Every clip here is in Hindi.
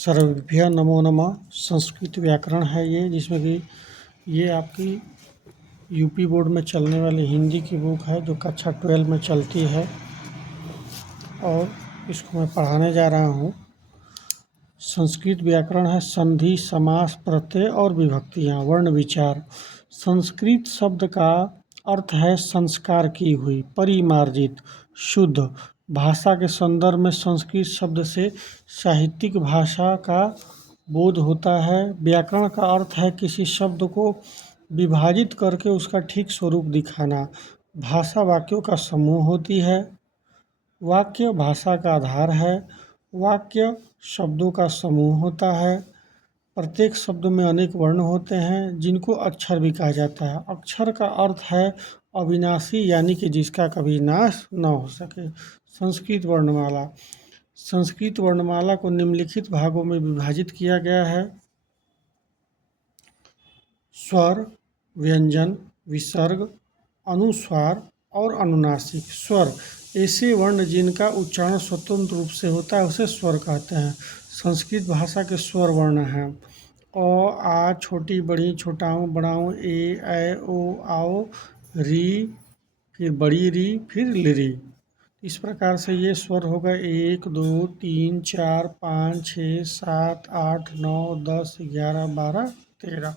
सर्वेभ्यः नमो नमः। संस्कृत व्याकरण है ये, जिसमें कि ये आपकी यूपी बोर्ड में चलने वाली हिंदी की बुक है जो कक्षा 12 में चलती है और इसको मैं पढ़ाने जा रहा हूँ। संस्कृत व्याकरण है संधि, समास, प्रत्यय और विभक्तियाँ, वर्ण विचार। संस्कृत शब्द का अर्थ है संस्कार की हुई, परिमार्जित, शुद्ध। भाषा के संदर्भ में संस्कृत शब्द से साहित्यिक भाषा का बोध होता है। व्याकरण का अर्थ है किसी शब्द को विभाजित करके उसका ठीक स्वरूप दिखाना। भाषा वाक्यों का समूह होती है। वाक्य भाषा का आधार है। वाक्य शब्दों का समूह होता है। प्रत्येक शब्द में अनेक वर्ण होते हैं जिनको अक्षर भी कहा जाता है। अक्षर का अर्थ है अविनाशी, यानी कि जिसका कभी नाश न हो सके। संस्कृत वर्णमाला। संस्कृत वर्णमाला को निम्नलिखित भागों में विभाजित किया गया है: स्वर, व्यंजन, विसर्ग, अनुस्वार और अनुनासिक। स्वर ऐसे वर्ण जिनका उच्चारण स्वतंत्र रूप से होता है उसे स्वर कहते हैं। संस्कृत भाषा के स्वर वर्ण हैं अ, आ, छोटी बड़ी, छोटाऊ बड़ाऊ, ए, ऐ, ओ, आओ, री, फिर बड़ी री, फिर लिरी। इस प्रकार से ये स्वर होगा 1, 2, 3, 4, 5, 6, 7, 8, 9, 10, 11, 12, 13।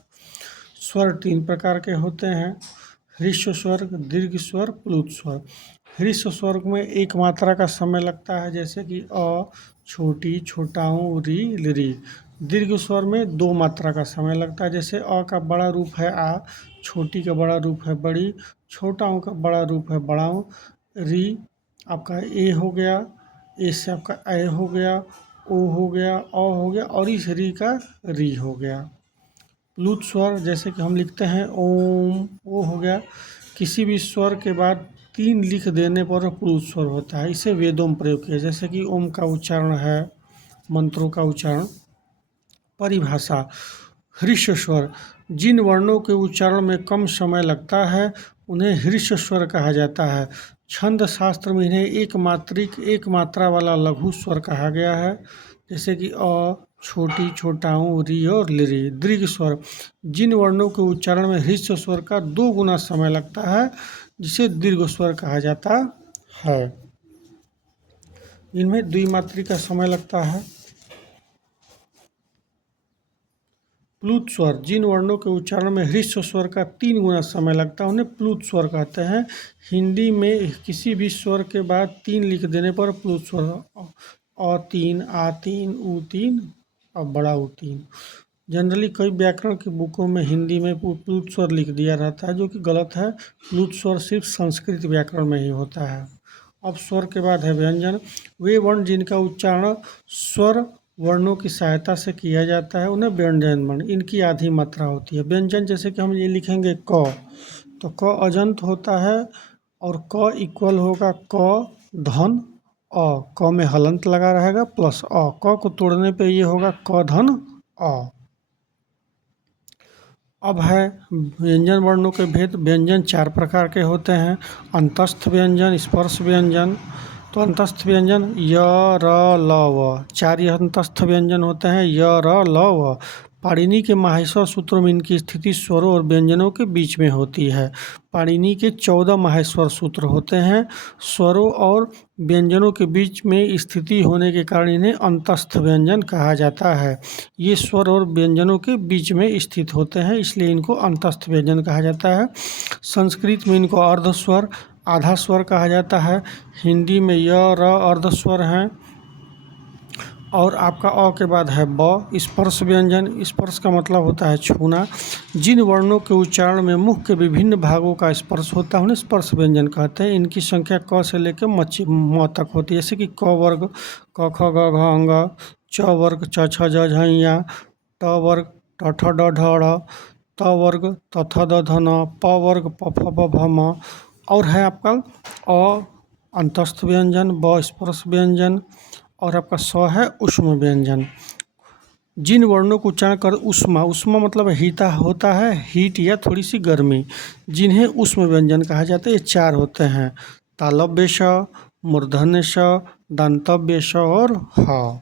स्वर 3 प्रकार के होते हैं: ह्रस्व स्वर, दीर्घ स्वर, प्लुत स्वर। ह्रस्व स्वर में एक मात्रा का समय लगता है, जैसे कि अ, छोटी, छोटाऊ, री, लिरी। दीर्घ स्वर में 2 मात्रा का समय लगता है, जैसे अ का बड़ा रूप है आ, छोटी का बड़ा रूप है बड़ी, छोटाऊ का बड़ा रूप है बड़ाऊ। री आपका ए हो गया, ए से आपका ऐ हो गया, ओ हो गया, औ हो गया और इस री का री हो गया। प्लुत स्वर जैसे कि हम लिखते हैं ओम, ओ हो गया। किसी भी स्वर के बाद 3 लिख देने पर प्लुत स्वर होता है। इसे वेदों में प्रयोग किया, जैसे कि ओम का उच्चारण है, मंत्रों का उच्चारण। परिभाषा: ह्रस्व स्वर जिन वर्णों के उच्चारण में कम समय लगता है उन्हें ह्रस्व स्वर कहा जाता है। छंद शास्त्र में इन्हें एक मात्रा वाला लघु स्वर कहा गया है, जैसे कि अ, छोटी, छोटाऊ, री और लिरी। दीर्घ स्वर जिन वर्णों के उच्चारण में ह्रस्व स्वर का 2 गुना समय लगता है, जिसे दीर्घ स्वर कहा जाता है। इनमें द्विमात्रिक का समय लगता है। प्लुत स्वर जिन वर्णों के उच्चारण में ह्रस्व स्वर का 3 गुना समय लगता है उन्हें प्लुत स्वर कहते हैं। हिंदी में किसी भी स्वर के बाद 3 लिख देने पर प्लुत स्वर, अ3, आ3, उ3 और बड़ा उ3। जनरली कई व्याकरण की बुकों में हिंदी में प्लुत स्वर लिख दिया रहता है, जो कि गलत है। प्लुत स्वर सिर्फ संस्कृत व्याकरण में ही होता है। अब स्वर के बाद है व्यंजन। वे वर्ण जिनका उच्चारण स्वर वर्णों की सहायता से किया जाता है उन्हें व्यंजन वर्ण। इनकी आधी मात्रा होती है। व्यंजन जैसे कि हम ये लिखेंगे क, तो क अजंत होता है और क इक्वल होगा क धन अ। क में हलंत लगा रहेगा प्लस अ। क को तोड़ने पे ये होगा क धन अ। अब है व्यंजन वर्णों के भेद। व्यंजन 4 प्रकार के होते हैं: अंतस्थ व्यंजन, स्पर्श व्यंजन। तो अंतस्थ व्यंजन य, र, ल, व। 4 ये अंतस्थ व्यंजन होते हैं: य, र, ल, व। पाणिनि के माहेश्वर सूत्रों में इनकी स्थिति स्वरों और व्यंजनों के बीच में होती है। पाणिनि के 14 माहेश्वर सूत्र होते हैं। स्वरों और व्यंजनों के बीच में स्थिति होने के कारण इन्हें अंतस्थ व्यंजन कहा जाता है। ये स्वर और व्यंजनों के बीच में स्थित होते हैं, इसलिए इनको अंतस्थ व्यंजन कहा जाता है। संस्कृत में इनको अर्धस्वर, आधा स्वर कहा जाता है। हिंदी में य, र अर्धस्वर हैं और आपका अ के बाद है ब। स्पर्श व्यंजन, स्पर्श का मतलब होता है छूना। जिन वर्णों के उच्चारण में मुख के विभिन्न भागों का स्पर्श होता है उन्हें स्पर्श व्यंजन कहते हैं। इनकी संख्या क से लेकर म तक होती है, जैसे कि क वर्ग क, ख, ग, घ, अंग, च वर्ग च, छ, ज, झ, ञ, ट वर्ग ट, ठ, ड, ढ, ढ़, त वर्ग त, थ, द, ध, न, प वर्ग प, फ, ब, भ, म। और है आपका अ अंतस्थ व्यंजन, ब स्पर्श व्यंजन और आपका स है ऊष्म व्यंजन। जिन वर्णों को उच्चारण कर ऊष्मा, ऊष्मा मतलब हीता होता है, हीट या थोड़ी सी गर्मी, जिन्हें ऊष्म व्यंजन कहा जाता है। ये 4 होते हैं: तालव्य श, मूर्धन्य श, दंतव्य श और ह।